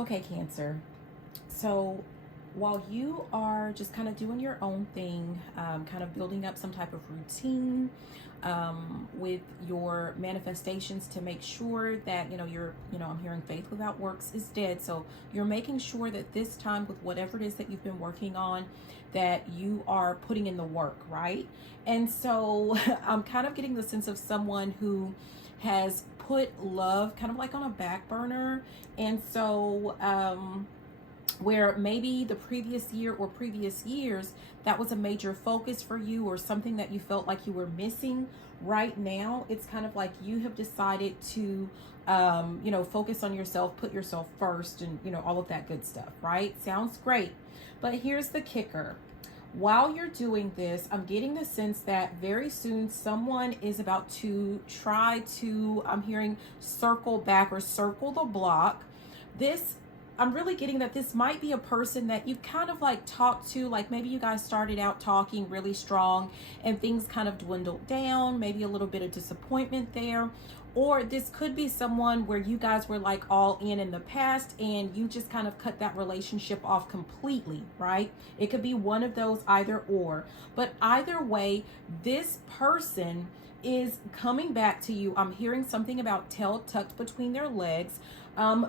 Okay, Cancer. So while you are just kind of doing your own thing, kind of building up some type of routine with your manifestations to make sure that, I'm hearing faith without works is dead. So you're making sure that this time, with whatever it is that you've been working on, that you are putting in the work, right? And so I'm kind of getting the sense of someone who has put love kind of like on a back burner. And so, where maybe the previous year or previous years, that was a major focus for you or something that you felt like you were missing. Right now, it's kind of like you have decided to, focus on yourself, put yourself first, and, all of that good stuff, right? Sounds great. But here's the kicker. While you're doing this, I'm getting the sense that very soon someone is about to try to, I'm hearing, circle back or circle the block. This, I'm really getting that this might be a person that you've kind of like talked to, like maybe you guys started out talking really strong and things kind of dwindled down, maybe a little bit of disappointment there. Or this could be someone where you guys were like all in the past and you just kind of cut that relationship off completely, right? It could be one of those, either or. But either way, this person is coming back to you. I'm hearing something about tail tucked between their legs,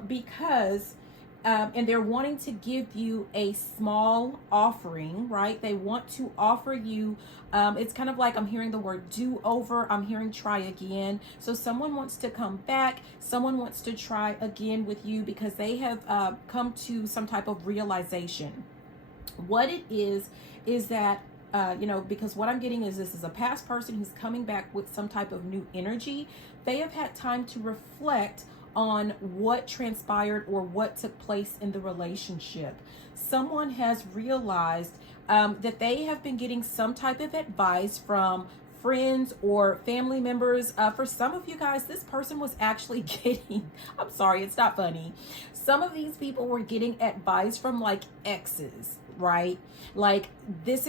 because and they're wanting to give you a small offering, right? They want to offer you, it's kind of like I'm hearing the word do-over, I'm hearing try again. So someone wants to come back, someone wants to try again with you because they have come to some type of realization. What it is that because what I'm getting is this is a past person who's coming back with some type of new energy. They have had time to reflect on what transpired or what took place in the relationship. Someone has realized that they have been getting some type of advice from friends or family members. For some of you guys, this person was actually getting, I'm sorry, it's not funny. Some of these people were getting advice from like exes, right? Like this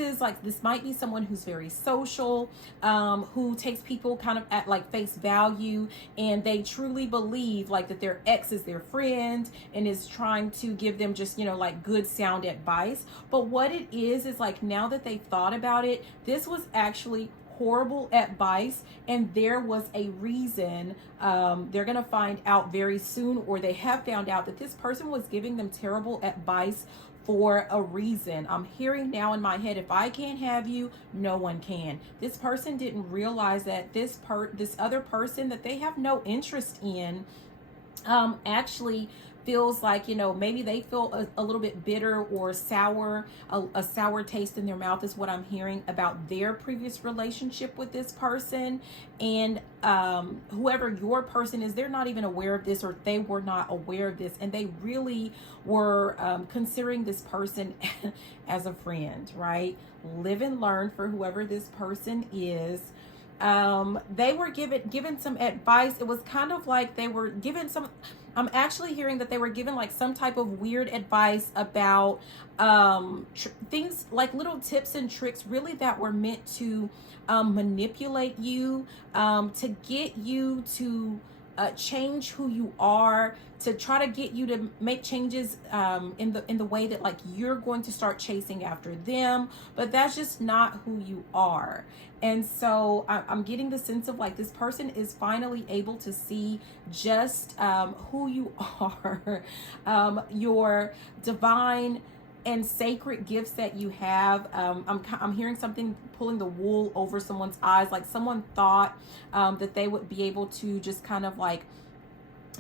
might be someone who's very social, who takes people kind of at like face value, and they truly believe like that their ex is their friend and is trying to give them just, like good sound advice. But what it is like, now that they've thought about it, this was actually horrible advice, and there was a reason. They're gonna find out very soon, or they have found out, that this person was giving them terrible advice for a reason. I'm hearing now in my head, if I can't have you, no one can. This person didn't realize that this other person that they have no interest in actually feels like, maybe they feel a little bit bitter or sour, a sour taste in their mouth is what I'm hearing about their previous relationship with this person. And whoever your person is, they're not even aware of this, or they were not aware of this, and they really were considering this person as a friend, right? Live and learn for whoever this person is. They were given some advice. It was kind of like they were given some, I'm actually hearing that they were given like some type of weird advice about things like little tips and tricks, really, that were meant to manipulate you, to get you to change who you are, to try to get you to make changes in the way that like you're going to start chasing after them, but that's just not who you are. And so I'm getting the sense of like this person is finally able to see just who you are, your divine and sacred gifts that you have. I'm hearing something pulling the wool over someone's eyes, like someone thought that they would be able to just kind of like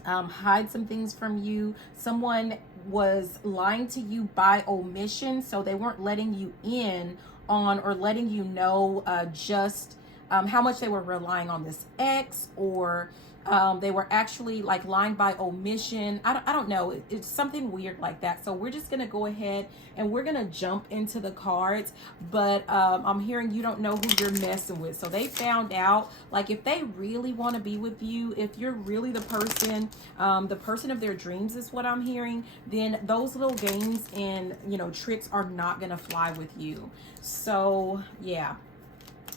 hide some things from you. Someone was lying to you by omission, so they weren't letting you in on, or letting you know just how much they were relying on this ex, or they were actually like lying by omission. I don't know. It's something weird like that. So we're just going to go ahead and we're going to jump into the cards. But I'm hearing you don't know who you're messing with. So they found out, like, if they really want to be with you, if you're really the person of their dreams is what I'm hearing, then those little games and, tricks are not going to fly with you. So, yeah.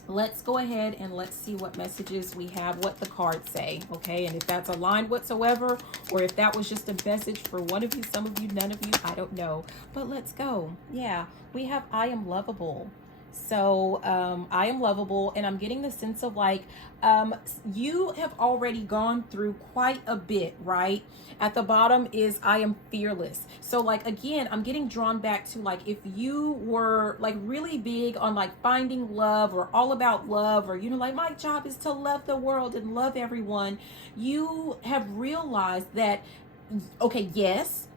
let's go ahead and let's see what messages we have, what the cards say, okay? And if that's aligned whatsoever, or if that was just a message for one of you, some of you, none of you, I don't know. But let's go. Yeah, we have I am lovable. So I am lovable, and I'm getting the sense of like you have already gone through quite a bit, right? At the bottom is I am fearless. So like, again, I'm getting drawn back to like, if you were like really big on like finding love or all about love, or, you know, like my job is to love the world and love everyone, you have realized that, okay, yes,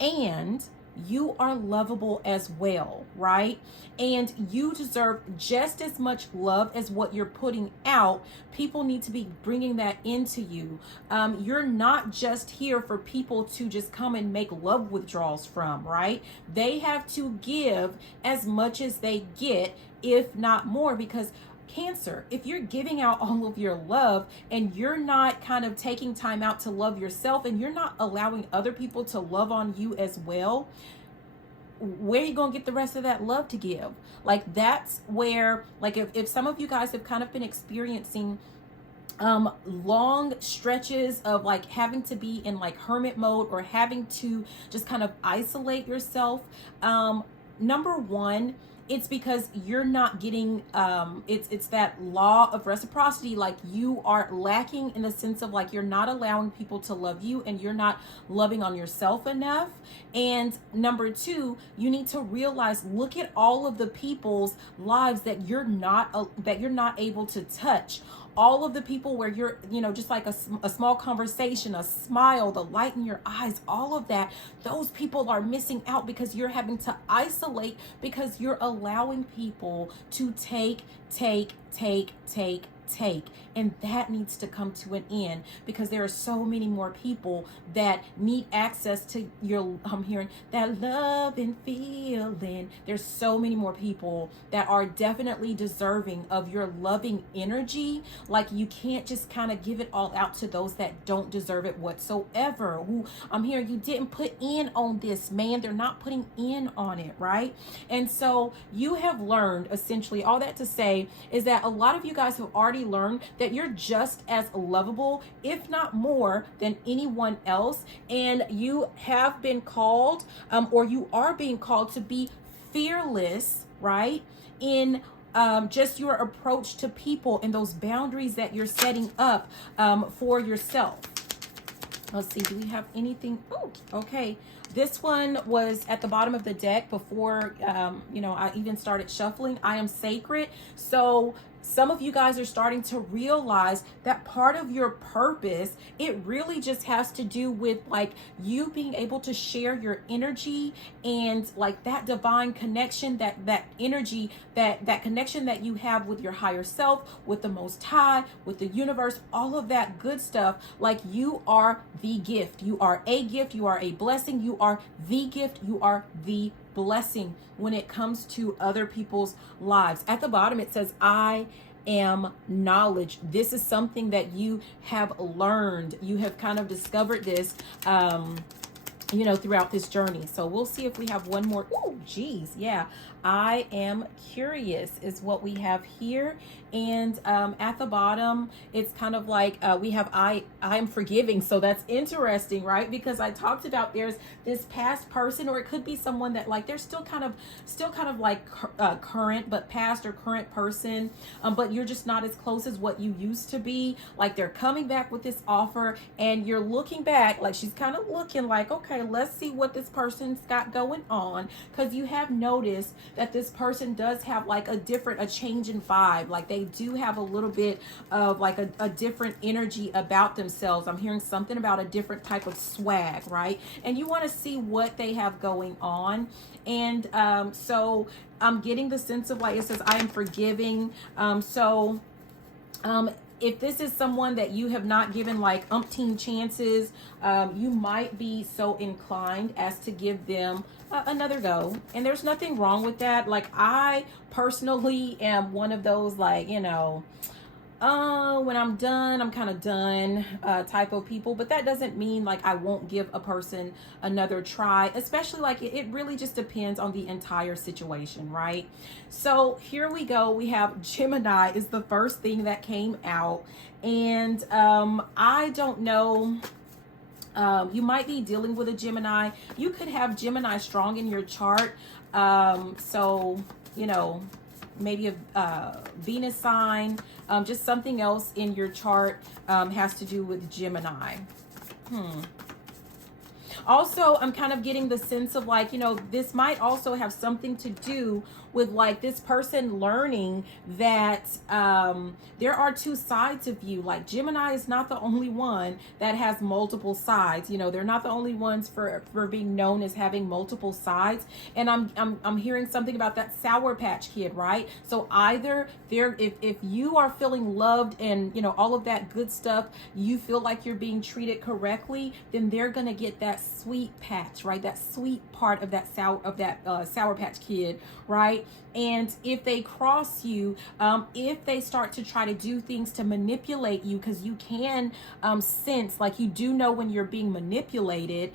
and you are lovable as well, right? And you deserve just as much love as what you're putting out. People need to be bringing that into you. You're not just here for people to just come and make love withdrawals from, right? They have to give as much as they get, if not more, because Cancer, if you're giving out all of your love and you're not kind of taking time out to love yourself, and you're not allowing other people to love on you as well, where are you going to get the rest of that love to give? Like, that's where, like, if some of you guys have kind of been experiencing long stretches of like having to be in like hermit mode, or having to just kind of isolate yourself, number one, it's because you're not getting it's that law of reciprocity. Like, you are lacking in the sense of like, you're not allowing people to love you, and you're not loving on yourself enough. And number two, you need to realize, look at all of the people's lives that you're not able to touch. All of the people where you're, you know, just like a small conversation, a smile, the light in your eyes, all of that, those people are missing out because you're having to isolate, because you're allowing people to take. And that needs to come to an end, because there are so many more people that need access to your, I'm hearing that love and feeling. There's so many more people that are definitely deserving of your loving energy. Like, you can't just kind of give it all out to those that don't deserve it whatsoever. Who, I'm hearing, you didn't put in on this, man. They're not putting in on it, right? And so you have learned, essentially, all that to say is that a lot of you guys have already learned that you're just as lovable, if not more, than anyone else. And you have been called, or you are being called to be fearless, right? In just your approach to people, and those boundaries that you're setting up for yourself. Let's see, do we have anything? Oh, okay. This one was at the bottom of the deck before, you know, I even started shuffling. I am sacred. So some of you guys are starting to realize that part of your purpose, it really just has to do with like you being able to share your energy, and like that divine connection, that energy, that connection that you have with your higher self, with the Most High, with the universe, all of that good stuff. Like, you are the gift. You are a gift. You are a blessing. You are the gift. You are the blessing when it comes to other people's lives. At the bottom, it says, I am knowledge. This is something that you have learned. You have kind of discovered this, you know, throughout this journey. So we'll see if we have one more. Oh, geez. Yeah. I am curious is what we have here. And at the bottom, it's kind of like we have I am forgiving. So that's interesting, right? Because I talked about there's this past person, or it could be someone that like they're still kind of like current, but past or current person, but you're just not as close as what you used to be. Like, they're coming back with this offer, and you're looking back, like she's kind of looking like, okay, let's see what this person's got going on, because you have noticed that this person does have like a change in vibe. Like, they do have a little bit of like a different energy about themselves. I'm hearing something about a different type of swag, right? And you want to see what they have going on. And so I'm getting the sense of like, it says, I am forgiving. If this is someone that you have not given like umpteen chances, you might be so inclined as to give them another go. And there's nothing wrong with that. Like, I personally am one of those, like, you know, when I'm done, I'm kind of done type of people. But that doesn't mean like I won't give a person another try, especially like it really just depends on the entire situation, right? So here we go. We have Gemini is the first thing that came out. And I don't know. You might be dealing with a Gemini. You could have Gemini strong in your chart. So, you know, maybe a Venus sign, just something else in your chart has to do with Gemini. Also, I'm kind of getting the sense of like, you know, this might also have something to do with like this person learning that there are two sides of you. Like Gemini is not the only one that has multiple sides. You know, they're not the only ones for being known as having multiple sides. And I'm hearing something about that Sour Patch Kid, right? So either there, if you are feeling loved and you know all of that good stuff, you feel like you're being treated correctly, then they're gonna get that sweet patch, right? That sweet part of that Sour Patch Kid, right? And if they cross you, if they start to try to do things to manipulate you, because you can sense, like you do know when you're being manipulated,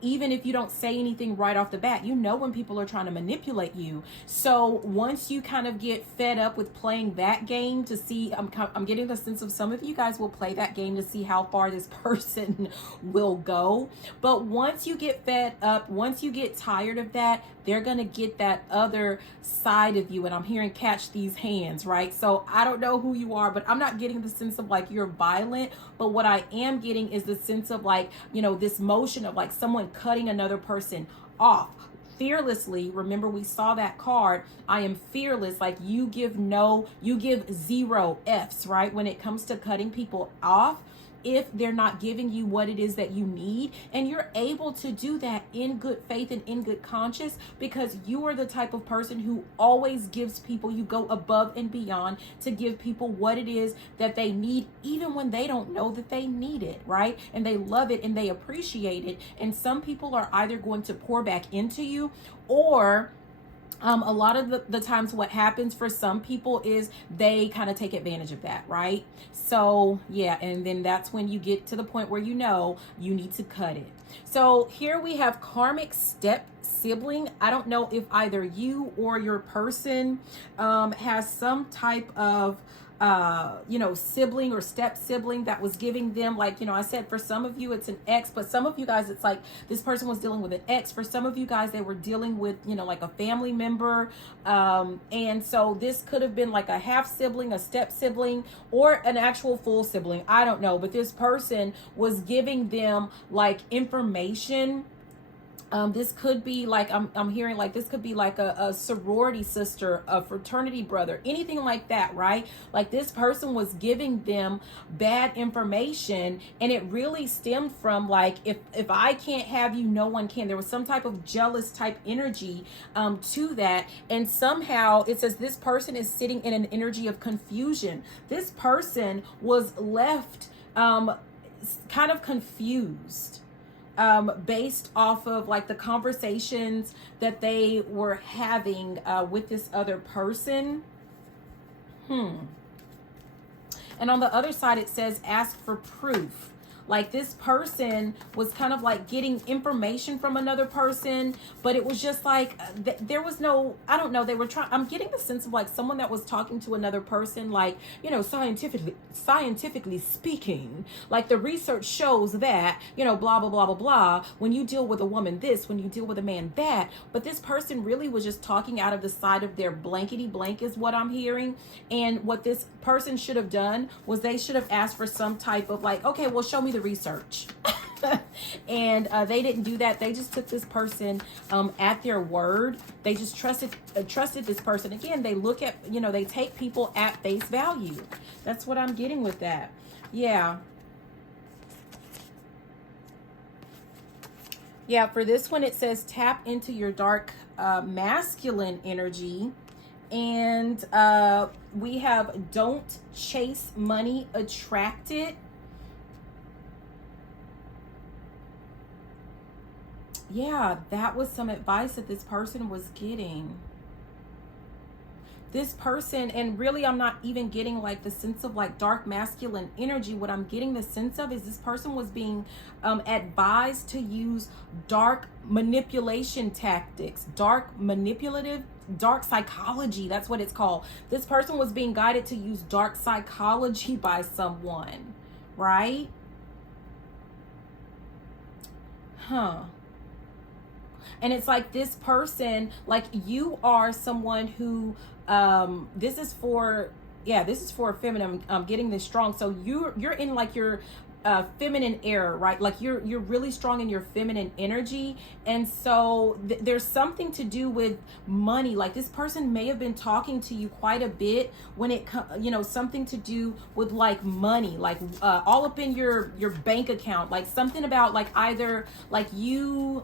even if you don't say anything right off the bat, you know when people are trying to manipulate you. So once you kind of get fed up with playing that game to see, I'm getting the sense of some of you guys will play that game to see how far this person will go. But once you get fed up, once you get tired of that, they're going to get that other side of you. And I'm hearing catch these hands, right? So I don't know who you are, but I'm not getting the sense of like you're violent. But what I am getting is the sense of like, you know, this motion of like someone cutting another person off. Fearlessly, remember we saw that card. I am fearless. Like you give zero F's, right? When it comes to cutting people off, if they're not giving you what it is that you need, and you're able to do that in good faith and in good conscience, because you are the type of person who always gives people, you go above and beyond to give people what it is that they need, even when they don't know that they need it, right? And they love it and they appreciate it. And some people are either going to pour back into you, or a lot of the times what happens for some people is they kind of take advantage of that, right? So yeah, and then that's when you get to the point where you know you need to cut it. So here we have karmic step sibling. I don't know if either you or your person has some type of you know, sibling or step sibling that was giving them, like, you know, I said for some of you it's an ex, but some of you guys it's like this person was dealing with an ex. For some of you guys they were dealing with, you know, like a family member, and so this could have been like a half sibling, a step sibling, or an actual full sibling. I don't know, but this person was giving them like information. This could be like, I'm hearing like this could be like a sorority sister, a fraternity brother, anything like that, right? Like this person was giving them bad information, and it really stemmed from like, if I can't have you, no one can. There was some type of jealous type energy to that. And somehow it says this person is sitting in an energy of confusion. This person was left kind of confused, based off of like the conversations that they were having with this other person. And on the other side it says ask for proof. Like this person was kind of like getting information from another person, but it was just like there was no, I don't know, they were trying, I'm getting the sense of like someone that was talking to another person, like, you know, scientifically speaking, like the research shows that, you know, blah blah blah blah blah, when you deal with a woman this, when you deal with a man that. But this person really was just talking out of the side of their blankety blank is what I'm hearing. And what this person should have done was they should have asked for some type of like, okay, well, show me the research. And they didn't do that. They just took this person at their word. They just trusted this person. Again, they look at, you know, they take people at face value. That's what I'm getting with that. Yeah. Yeah, for this one it says tap into your dark masculine energy. And we have don't chase money, attract it. Yeah, that was some advice that this person was getting. this person, and really I'm not even getting like the sense of like dark masculine energy. What I'm getting the sense of is this person was being advised to use dark manipulation tactics, dark psychology. That's what it's called. This person was being guided to use dark psychology by someone, right? And it's like this person, like you are someone who, this is for feminine. I'm getting this strong. So you're in like your feminine era, right? Like you're really strong in your feminine energy. And so there's something to do with money. Like this person may have been talking to you quite a bit when it something to do with like money, like all up in your bank account, like something about like either like you,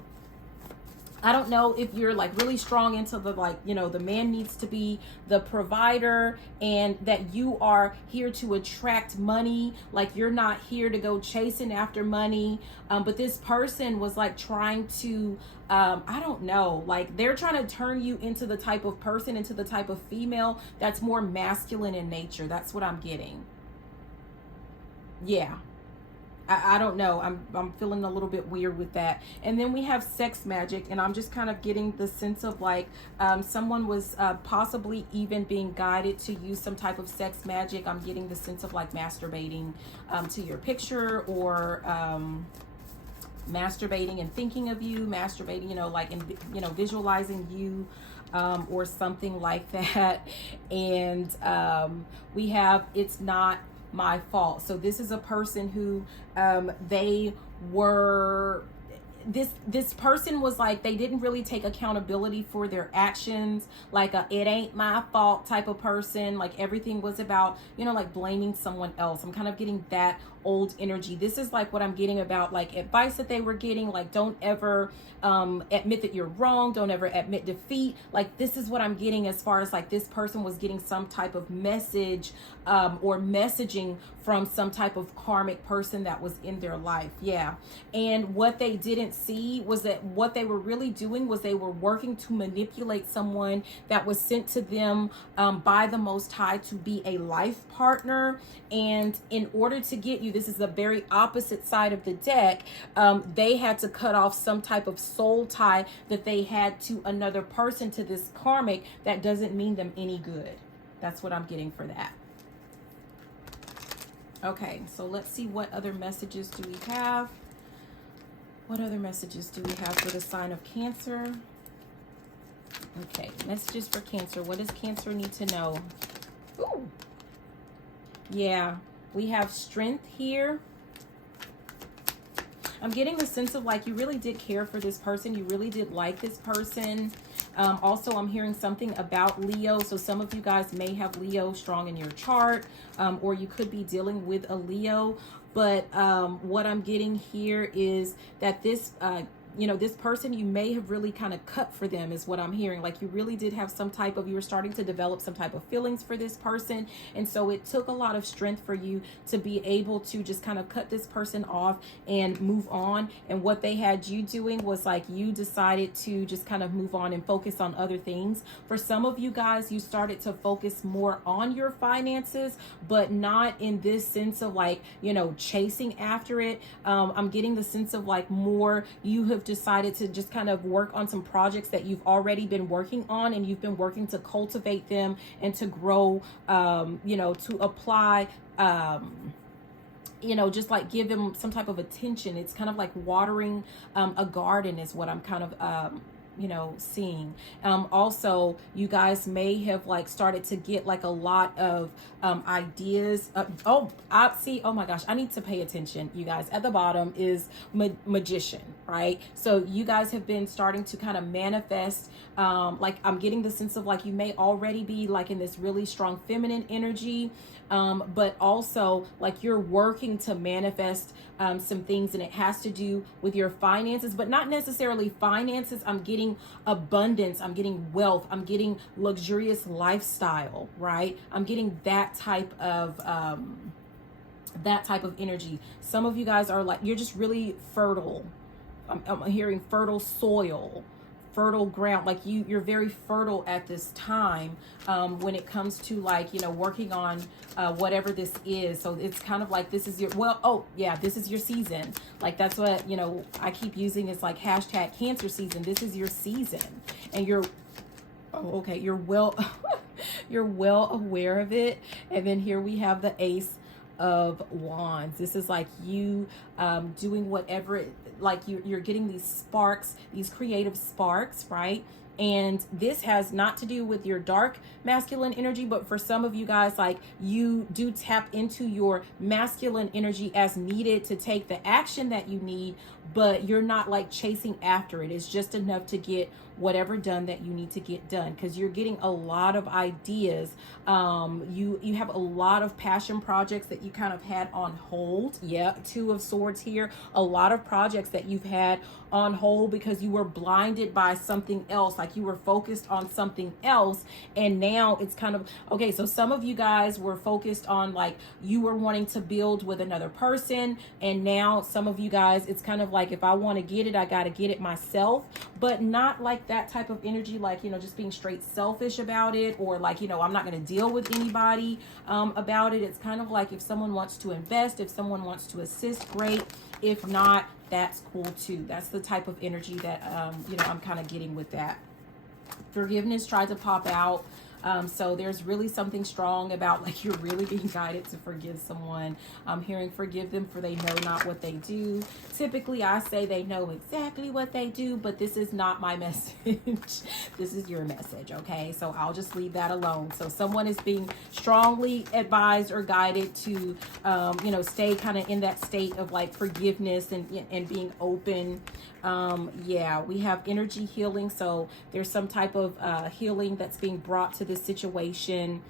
I don't know if you're like really strong into the like, the man needs to be the provider and that you are here to attract money. Like you're not here to go chasing after money. But this person was like trying to, I don't know, like they're trying to turn you into the type of person, into the type of female that's more masculine in nature. That's what I'm getting. Yeah. I don't know. I'm feeling a little bit weird with that. And then we have sex magic, and I'm just kind of getting the sense of like someone was possibly even being guided to use some type of sex magic. I'm getting the sense of like masturbating to your picture, or masturbating and thinking of you, masturbating, like in, visualizing you, or something like that. And we have, it's not my fault. So this is a person who they were, this person was like, they didn't really take accountability for their actions, like it ain't my fault type of person. Like everything was about, like blaming someone else. I'm kind of getting that old energy. This is like what I'm getting about like advice that they were getting, like don't ever admit that you're wrong, don't ever admit defeat. Like this is what I'm getting as far as like this person was getting some type of message or messaging from some type of karmic person that was in their life. Yeah. And what they didn't see was that what they were really doing was they were working to manipulate someone that was sent to them by the Most High to be a life partner. And in order to get you, this is the very opposite side of the deck, they had to cut off some type of soul tie that they had to another person, to this karmic that doesn't mean them any good. That's what I'm getting for that. Okay, so let's see, what other messages do we have? What other messages do we have for the sign of Cancer? Okay, messages for Cancer. What does Cancer need to know? Ooh. Yeah, we have strength here. I'm getting the sense of like you really did care for this person. You really did like this person. Also, I'm hearing something about Leo. So some of you guys may have Leo strong in your chart, or you could be dealing with a Leo. But what I'm getting here is that this, this person, you may have really kind of cut for them is what I'm hearing. Like you really did have some type of, you were starting to develop some type of feelings for this person. And so it took a lot of strength for you to be able to just kind of cut this person off and move on. And what they had you doing was like, you decided to just kind of move on and focus on other things. For some of you guys, you started to focus more on your finances, but not in this sense of like, chasing after it. I'm getting the sense of like more, you have decided to just kind of work on some projects that you've already been working on, and you've been working to cultivate them and to grow, to apply, just like give them some type of attention. It's kind of like watering a garden is what I'm kind of seeing. Also, you guys may have like started to get like a lot of ideas. Oh my gosh, I need to pay attention, you guys. At the bottom is magician, right? So you guys have been starting to kind of manifest, like I'm getting the sense of like you may already be like in this really strong feminine energy, but also like you're working to manifest some things, and it has to do with your finances, but not necessarily finances. I'm getting abundance, I'm getting wealth, I'm getting luxurious lifestyle, right? I'm getting that type of energy. Some of you guys are like, you're just really fertile. I'm hearing fertile soil, fertile ground. Like you're very fertile at this time when it comes to like, you know, working on whatever this is. So it's kind of like, this is your, well, oh yeah, this is your season. Like that's what, you know, I keep using is like hashtag Cancer season. This is your season, and you're, oh, okay, you're well, you're well aware of it. And then here we have the Ace of Wands. This is like you doing whatever, like you're getting these sparks, these creative sparks, right? And this has not to do with your dark masculine energy, but for some of you guys, like you do tap into your masculine energy as needed to take the action that you need, but you're not like chasing after it. It's just enough to get whatever done that you need to get done, because you're getting a lot of ideas. You have a lot of passion projects that you kind of had on hold. Yeah, Two of Swords here. A lot of projects that you've had on hold because you were blinded by something else, like you were focused on something else, and now it's kind of okay. So some of you guys were focused on like you were wanting to build with another person, and now some of you guys, it's kind of like, if I want to get it, I got to get it myself, but not like that type of energy, like, you know, just being straight selfish about it, or like, you know, I'm not going to deal with anybody about it. It's kind of like, if someone wants to invest, if someone wants to assist, great. If not, that's cool too. That's the type of energy that, you know, I'm kind of getting with that. Forgiveness tried to pop out. So there's really something strong about like you're really being guided to forgive someone. I'm hearing forgive them for they know not what they do. Typically I say they know exactly what they do, but this is not my message. This is your message, okay? So I'll just leave that alone. So someone is being strongly advised or guided to, you know, stay kind of in that state of like forgiveness and being open. Yeah, we have energy healing. So there's some type of healing that's being brought to this situation.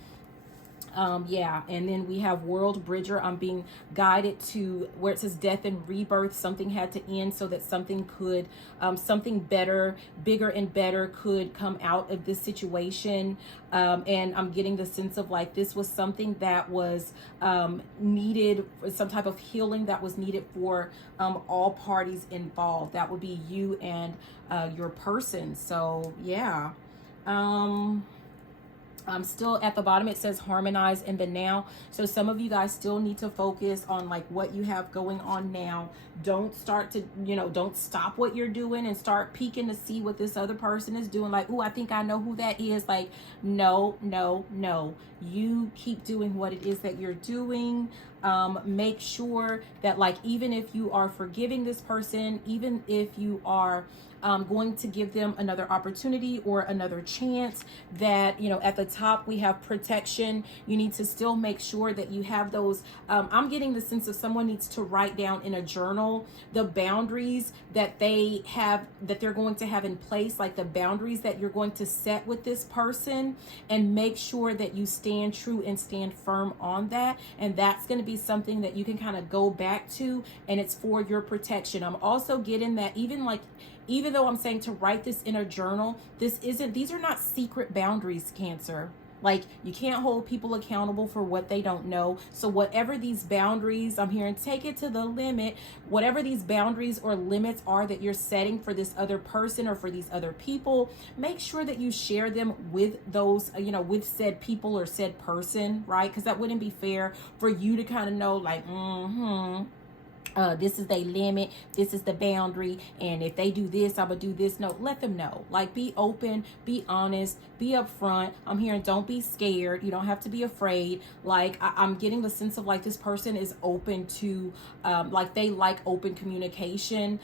Yeah, and then we have World Bridger. I'm being guided to where it says death and rebirth. Something had to end so that something could, something better, bigger and better could come out of this situation. And I'm getting the sense of like this was something that was needed, some type of healing that was needed for all parties involved. That would be you and your person. So yeah. I'm still at the bottom. It says harmonize in the now. So some of you guys still need to focus on like what you have going on now. Don't start to, you know, don't stop what you're doing and start peeking to see what this other person is doing. Like, oh, I think I know who that is. Like, no, no, no. You keep doing what it is that you're doing. Make sure that like, even if you are forgiving this person, even if you are going to give them another opportunity or another chance, that, you know, at the top we have protection. You need to still make sure that you have those. I'm getting the sense of someone needs to write down in a journal the boundaries that they have, that they're going to have in place, like the boundaries that you're going to set with this person, and make sure that you stand true and stand firm on that. And that's going to be something that you can kind of go back to, and it's for your protection. I'm also getting that even though I'm saying to write this in a journal, these are not secret boundaries, Cancer. Like, you can't hold people accountable for what they don't know. So whatever these boundaries, I'm hearing take it to the limit, whatever these boundaries or limits are that you're setting for this other person or for these other people, make sure that you share them with those, you know, with said people or said person, right? Because that wouldn't be fair for you to kind of know like, this is their limit, this is the boundary, and if they do this, I'm gonna do this. No, let them know. Like, be open, be honest, be upfront. I'm hearing don't be scared. You don't have to be afraid. Like, I'm getting the sense of like this person is open to, like they like open communication,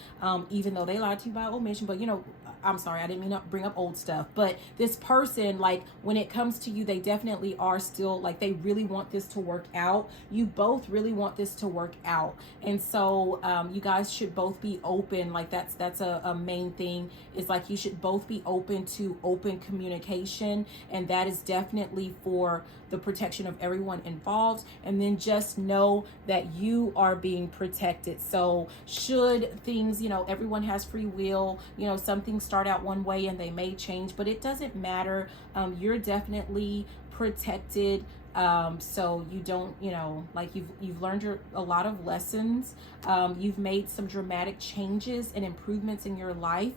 even though they lied to you by omission. But you know, I'm sorry, I didn't mean to bring up old stuff, but this person, like when it comes to you, they definitely are still like, they really want this to work out. You both really want this to work out. And so you guys should both be open. Like that's a main thing, is like you should both be open to open communication. And that is definitely for the protection of everyone involved. And then just know that you are being protected. So should things, you know, everyone has free will, you know, some things start out one way and they may change, but it doesn't matter. You're definitely protected. So you don't, you know, like you've learned a lot of lessons. You've made some dramatic changes and improvements in your life.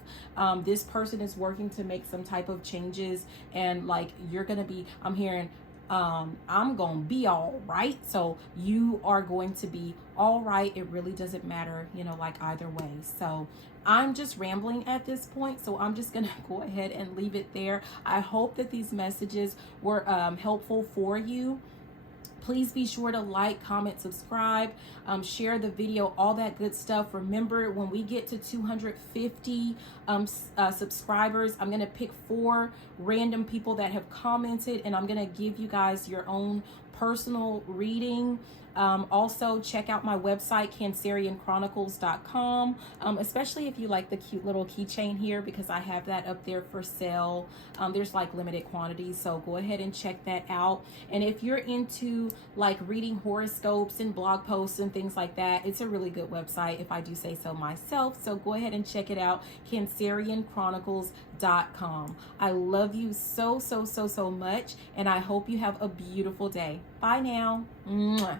This person is working to make some type of changes, and like you're gonna be, I'm hearing, I'm gonna be all right. So you are going to be all right. It really doesn't matter, you know, like either way. So I'm just rambling at this point, so I'm just gonna go ahead and leave it there. I hope that these messages were helpful for you. Please be sure to like, comment, subscribe, share the video, all that good stuff. Remember, when we get to 250 subscribers, I'm going to pick 4 random people that have commented, and I'm going to give you guys your own personal reading. Also, check out my website, CancerianChronicles.com, especially if you like the cute little keychain here, because I have that up there for sale. There's like limited quantities, so go ahead and check that out. And if you're into like reading horoscopes and blog posts and things like that, it's a really good website, if I do say so myself. So go ahead and check it out, CancerianChronicles.com. I love you so much, and I hope you have a beautiful day. Bye now. Mwah.